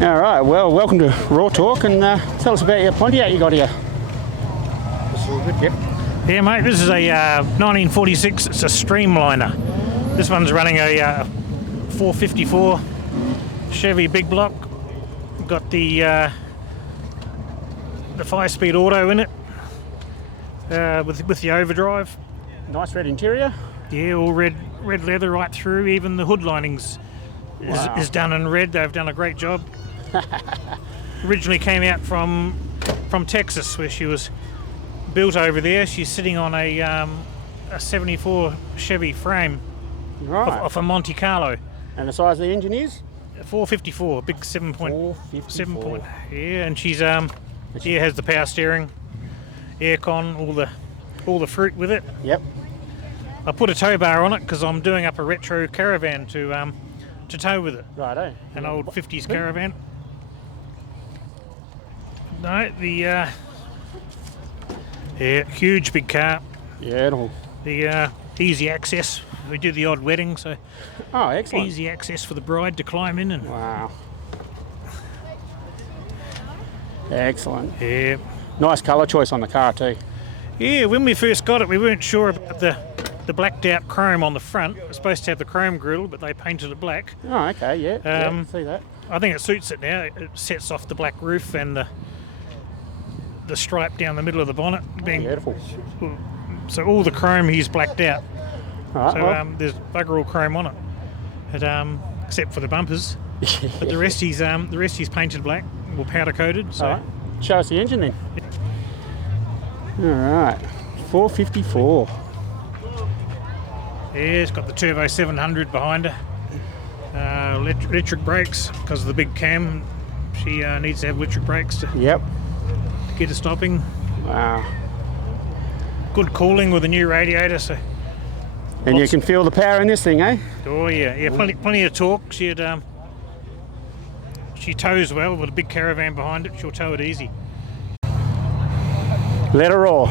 All right, well, welcome to Raw Talk, and tell us about your Pontiac you got here. That's all good, yep. Yeah, mate, this is a 1946, it's a Streamliner. This one's running a 454 Chevy big block. Got the 5-speed auto in it, with the overdrive. Nice red interior. Yeah, all red leather right through, even the hood linings is done in red. They've done a great job. Originally came out from Texas, where she was built over there. She's sitting on a 74 Chevy frame, Right. off a Monte Carlo. And the size of the engine is? 454, big 7-point. 454. Yeah, and she's has the power steering, aircon, all the fruit with it. Yep. I put a tow bar on it because I'm doing up a retro caravan to tow with it. Righto. An old 50s caravan. No, the huge big car. Beautiful. The easy access. We do the odd wedding, so Oh, excellent. easy access for the bride to climb in. And Wow. Excellent. yeah, Nice colour choice on the car too. yeah. When we first got it, we weren't sure about the blacked out chrome on the front. It was supposed to have the chrome grille, but they painted it black. Oh, okay, yeah. See that. I think it suits it now. It sets off the black roof and the stripe down the middle of the bonnet. Beautiful. So all the chrome he's blacked out. All right, So well, there's bugger all chrome on it, except for the bumpers. But the rest he's painted black, or powder coated. So all right. Show us the engine then. All right, 454. yeah, it's got the turbo 700 behind her. Electric brakes because of the big cam. She needs to have electric brakes to Yep. get her stopping. Wow. Good cooling with a new radiator. So And you can feel the power in this thing, eh? oh yeah, plenty of torque. She tows well with a big caravan behind it. She'll tow it easy. Let her roar.